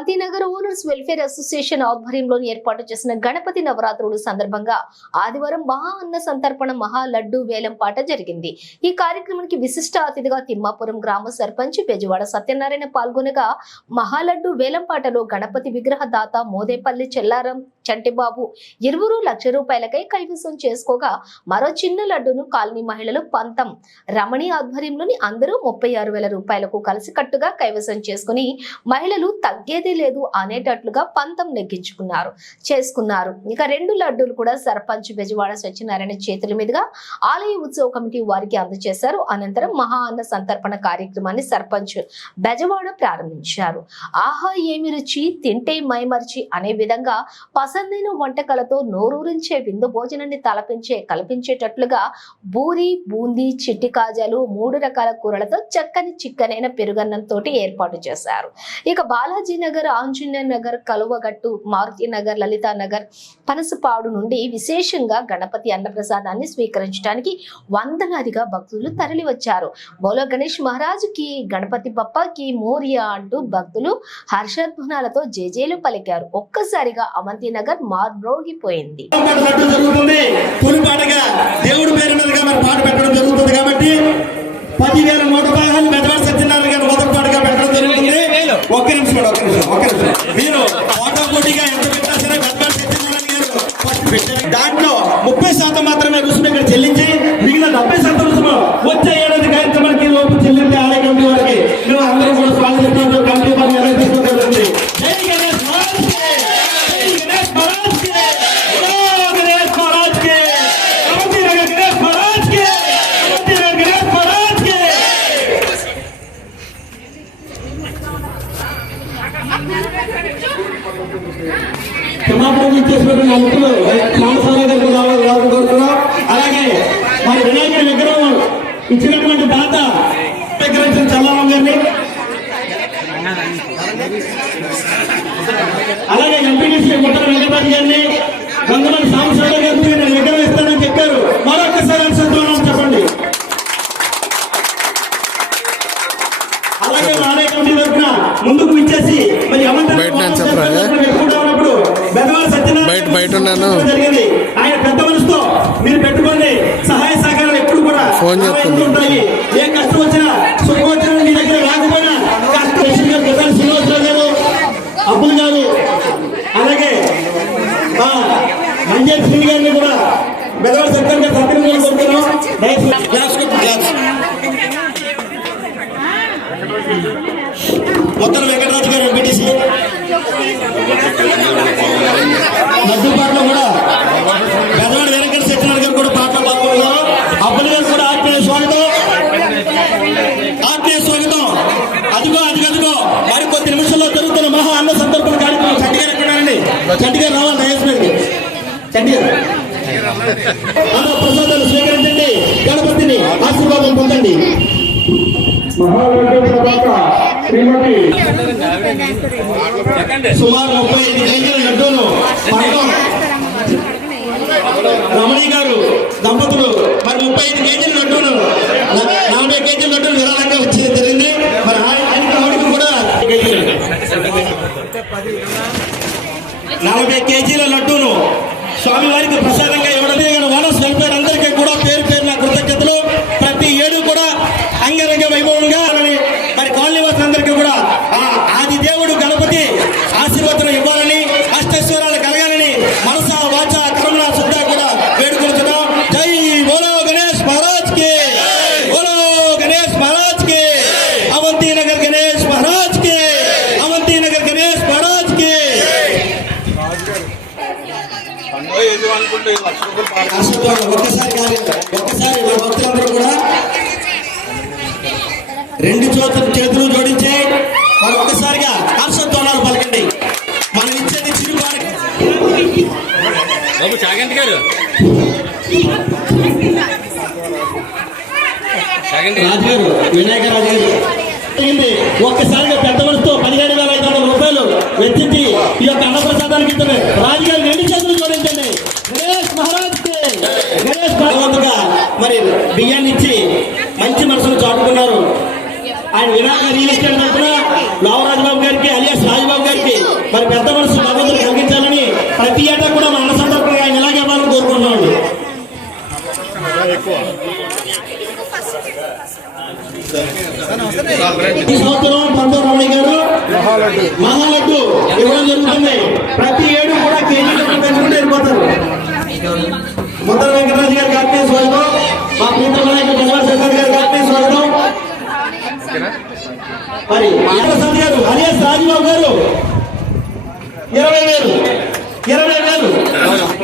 అవంతినగర్ owners welfare association ఆధ్వర్యంలో ఏర్పాటు చేసిన గణపతి నవరాత్రులు సందర్భంగా ఆదివారం మహా అన్న సంతర్పణ మహా లడ్డు వేలం పాట జరిగింది. ఈ కార్యక్రమానికి విశిష్ట అతిథిగా తిమ్మాపురం గ్రామ సర్పంచ్ బెజవాడ సత్యనారాయణ పాల్గొనగా మహాలడ్డు వేలం పాటలో గణపతి విగ్రహ దాత మోదేపల్లి చెల్లారం చంటిబాబు ఇరువురు లక్ష రూపాయలకై కైవసం చేసుకోగా మరో చిన్న లడ్డును కాలనీ మహిళలు పంతం. రమణి ఆధ్వర్యంలోని అందరూ ముప్పై ఆరు వేల రూపాయలకు కలిసికట్టుగా కైవసం చేసుకుని మహిళలు తగ్గేది లేదు అనేటట్లుగా పంతం నెగ్గించుకున్నారు చేసుకున్నారు. ఇక రెండు లడ్డూలు కూడా సర్పంచ్ బెజవాడ సత్యనారాయణ చేతుల మీదుగా ఆలయ ఉత్సవ కమిటీ వారికి అందజేశారు. అనంతరం మహా అన్న సంతర్పణ కార్యక్రమాన్ని సర్పంచ్ బెజవాడ ప్రారంభించారు. ఆహా ఏమి రుచి? తింటే మైమర్చి అనే విధంగా పసందైన వంటకాలతో నోరూరించే విందు భోజనాన్ని తలపించే కల్పించేటట్లుగా బూరి బూందీ చిట్టి కాజాలు మూడు రకాల కూరలతో చక్కని చిక్కనైన పెరుగన్నంతో ఏర్పాటు చేశారు. ఇక బాలాజీ నగర్ ఆంజనేయ నగర్ కలువగట్టు మారుతి నగర్ లలిత నగర్ పనసపాడు నుండి విశేషంగా గణపతి అన్నప్రసాదాన్ని స్వీకరించడానికి వందలాదిగా భక్తులు తరలి వచ్చారు బోలో గణేష్ మహారాజుకి గణపతి బప్పకి మోరియా అంటూ భక్తులు హర్షధ్వనాలతో జేజేలు పలికారు. ఒక్కసారిగా అవంతి నగర్ మార్బ్రోగిపోయింది దేవుడు పేరు ఎక్కడండి చంటి గారు రావాలి దయచేసి మీదకి. చంటి గారు అన్న ప్రసాదాలు స్వీకరించండి. గణపతిని ఆశీర్వాదం పొందండి. శ్రీమతి సుమారు ముప్పై ఐదు కేజీల లడ్డూను పట్టణం రమణి గారు దంపతులు మరి ముప్పై ఐదు కేజీల లడ్డూను న- నలభై కేజీల లడ్డూలు విరాళంగా వచ్చి జరిగింది. మరి ఆయన కూడా. నలభై కేజీల లడ్డూను స్వామివారికి ప్రసాదంగా ఇవ్వడమే కానీ వానస్ వెల్ఫేర్ అందరికీ కూడా పేరు పేరున కృతజ్ఞతలు ప్రతి ఏడు కూడా అంగరంగ వైభవంగా మరి కాలనీ వాసులందరికీ కూడా ఆ ఆది దేవుడు గణపతి ఆశీర్వచనం ఇవ్వాలని అష్టశ్వరాలు కలగాలని మనస వాచ కర్మల శుద్ధ కూడా వేడుకొలుచున్నాం జై బోలో గణేష్ మహారాజ్కి బోలో గణేష్ మహారాజ్కి అవంతి నగర్ గణేష్ మహారాజ్కి అవంతి నగర్ గణేష్ మహారాజ్కి ఆశీర్వాదం ఒక్కసారి కాదు ఒక్కసారి మా భక్తులందరూ కూడా రెండు చేతులు చేతులు జోడించి మరి ఒక్కసారిగా హర్షధ్వానాలు పలకండి. మనం ఇచ్చేది బాబు చాగంటి గారు. రాజుగారు వినాయక రాజు గారు జరిగింది. ఒక్కసారిగా పెద్ద మనసుతో పదిహేడు వేల ఐదు వందల రూపాయలు వెచ్చించి ఈ యొక్క అన్నప్రసాదానికి ఇద్దరు రాజుగారు రెండు చేతులు జోడించండి గణేష్ మహారాజ్కి గణేష్ భగవంతుగా మరి బియ్యాన్ని ఇచ్చి మంచి మనసులు చాటుకున్నారు. ఆయన వినాయక రియల్ ఎస్టేట్ తరఫున లావరాజు బాబు గారికి అలియాస్ రాజబాబు గారికి మరి పెద్ద మనసు భగవంతుడు కలిగించాలని ప్రతి ఏటా కూడా మన అన్న సందర్భంగా ఆయన ఇలాగే ఇవ్వాలని కోరుకుంటున్నాం ఈ సంవత్సరం పంతో రమణి గారు మహాలడ్డు ఇవ్వడం జరుగుతుంది. ప్రతి మరి ప్రసాద్ గారు అలియాస్ రాజబాబు గారు ఇరవై వేలు ఇరవై వేలు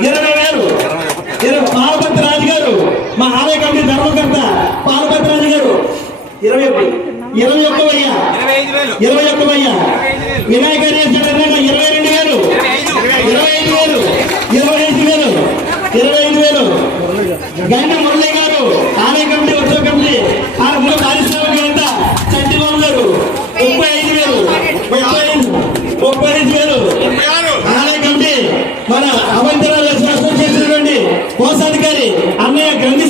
ఇరవై వేలు. ఇరవై రాజు గారు మా ఆలయ కమిటీ ధర్మకర్త పాలపతి రాజు గారు ఇరవై ఒకటి ఇరవై ఒక్క వయ్యా ఇరవై ఒక్క వయ్యా. వినాయక ఇరవై రెండు వేలు ఇరవై ఐదు వేలు ఇరవై ఐదు వేలు ఇరవై ఐదు వేలు. గంట మురళి గారు ఆలయ కమిటీ ఉత్సవ కమిటీ ఆ మూడు పారిశ్రామికవేత్త చంటిబాబు గారు ముప్పై ఐదు వేలు ముప్పై ఐదు ముప్పై ఐదు వేలు ఆలయ కమిటీ మన అవంతరాల శాస్త్రం చేసినటువంటి కోశాధికారి అన్నయ్య గ్రంథి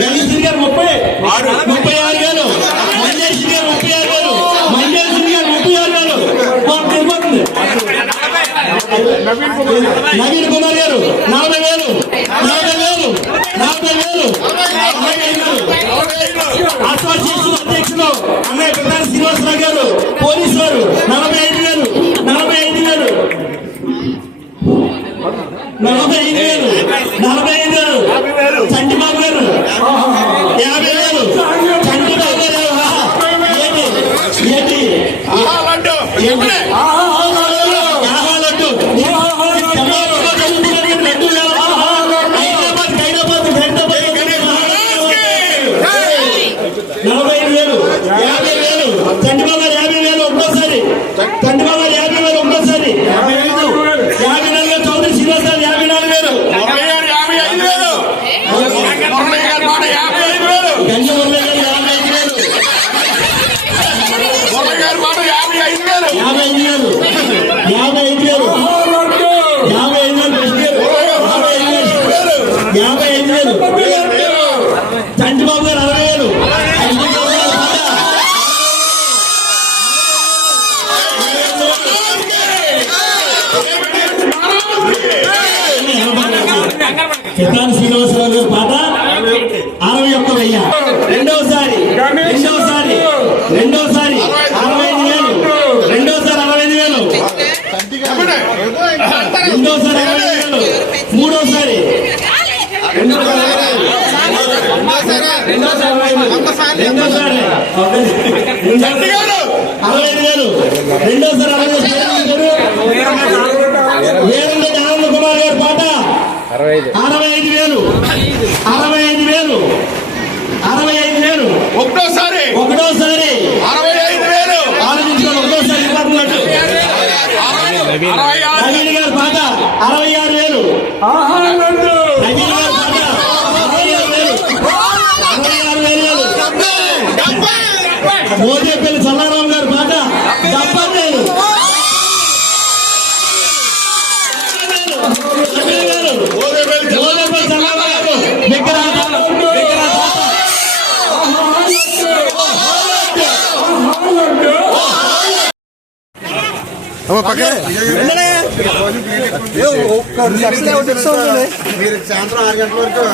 గ్రంథి గారు ముప్పై ముప్పై ఆరు వేలు మంజేష్ గారు ముప్పై ఆరు వేలు మంజేష్ గారు ముప్పై ఆరు వేలు పోతుంది, పోతుంది. నవీన్ కుమార్ గారు నలభై వేలు నలభై వేలు నలభై వేలు. వేలు చంటిబాబు గారు యాభై వేలు ఒక్కోసారి చంటిబాబు గారు యాభై వేలు ఒక్కోసారి యాభై ఐదు యాభై నాలుగు చౌదరి శ్రీనివాసరావు యాభై నాలుగు వేలు గంజ మురళి గారు యాభై ఐదు వేలు యాభై ఐదు వేలు యాభై ఐదు వేలు యాభై ఐదు వేలు కృష్ణ గారు యాభై ఐదు వేలు యాభై ఐదు వేలు చంటిబాబు గారు అరవై వేలు చంటిబాబు గారు చిత్రాన్ని శ్రీనివాసరావు గారి పాట అరవై ఒక్క వెయ్యి రెండోసారి రెండోసారి రెండోసారి అరవై ఐదు వేలు రెండోసారి అరవై ఐదు వేలు రెండోసారి అరవై ఐదు వేలు మూడోసారి రెండోసారి అరవై ఐదు. రెండోసారి అరవై ఐదు. రెండోసారి. అరవై ఐదు వేలు. రెండోసారి అరవై ఐదు వేలు వేరంగ ఆనంద కుమార్ గారి పాట. అరవై ఐదు వేలు. అరవై ఐదు వేలు. అరవై ఐదు వేలు. ఒకటోసారి ఒకటోసారి. అరవై ఐదు వేలు. ఆలోచించుకోండి ఒకటోసారి నవీన్ గారి పాట. అరవై ఆరు వేలు. నవీన్ గారి పాట అరవై ఆరు వేలు అరవై ఆరు వేలు మోదేపల్లి చల్లారాం గారి విగ్రహ విగ్రహ మీరు సాయంత్రం ఆరు గంటల వరకు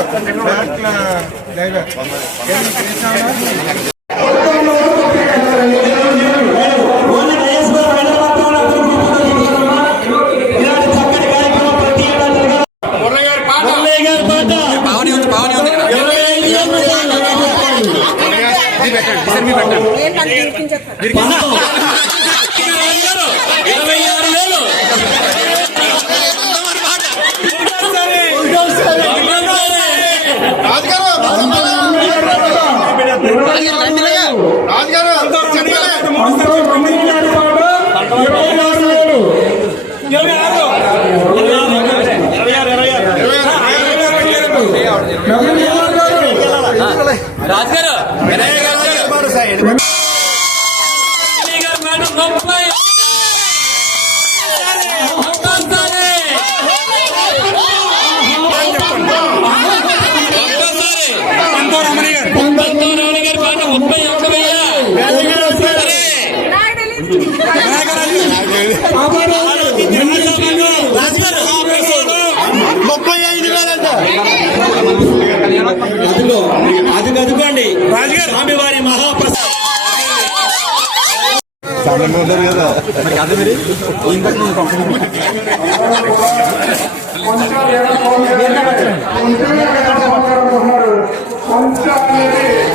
మరి అదే మరి ఇందాక నేను కంపెనీ పంచాయతీ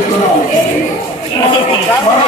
Thank you.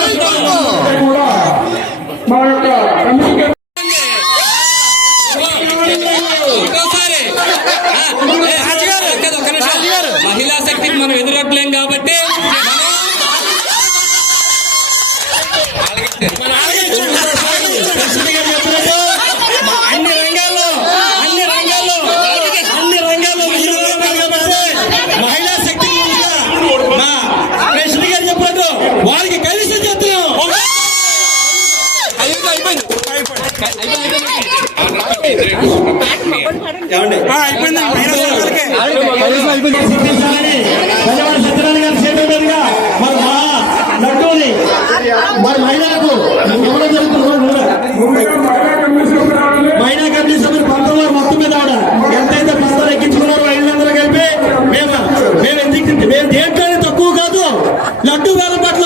మరి మహిళలకు మహిళా కమిటీ సభ్యులు పంతొమ్మిది మొత్తం మీద అవడం ఎంతైతే ప్రస్తుతం ఎక్కించుకున్నారో మహిళలందరూ కలిపి మేము మేము మేము దేంట్లోనే తక్కువ కాదు లడ్డు వేల పట్ల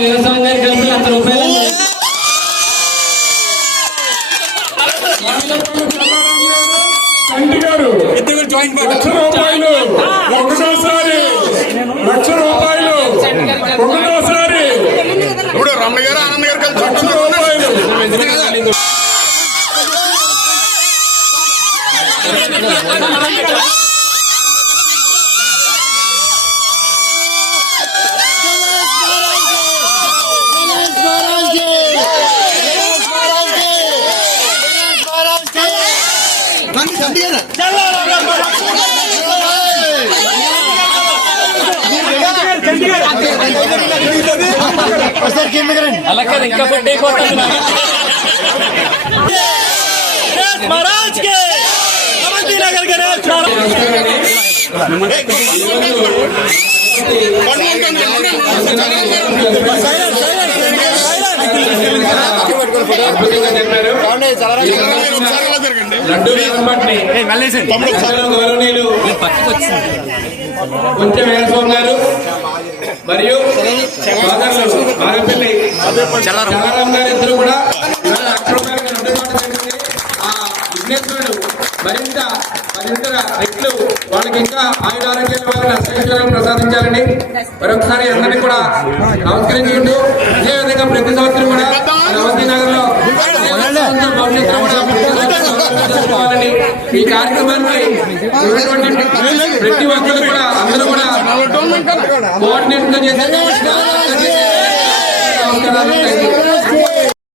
వ్యవసాయం గారు కలిసి లక్ష రూపాయలు జాయింట్ లక్ష రూపాయలు. అందరు కింద రండి అలా కాదు ఇంకా పట్టి మహారాజ్ కే అవంతి నగర్ గణేష్ కొంచెం వేణుస్వామి గారు. మరియు సోదరులు గారు ఇద్దరు కూడా విఘ్నేశ్వరుడు మరింత మరింత రెట్లు వాళ్ళకి ఇంకా ఆయుధ ఆరోగ్యాల వాళ్ళని ప్రసాదించాలని మరొకసారి అందరినీ కూడా నమస్కరించుకుంటూ ఇదే విధంగా ప్రతి సంవత్సరం కూడా నవతి నగర్లో భవిష్యత్తులో కూడా జరుపుకోవాలని ఈ కార్యక్రమాన్ని ప్రతి ఒక్కరు కూడా అందరూ కూడా కోఆర్డినేషన్ చేశారు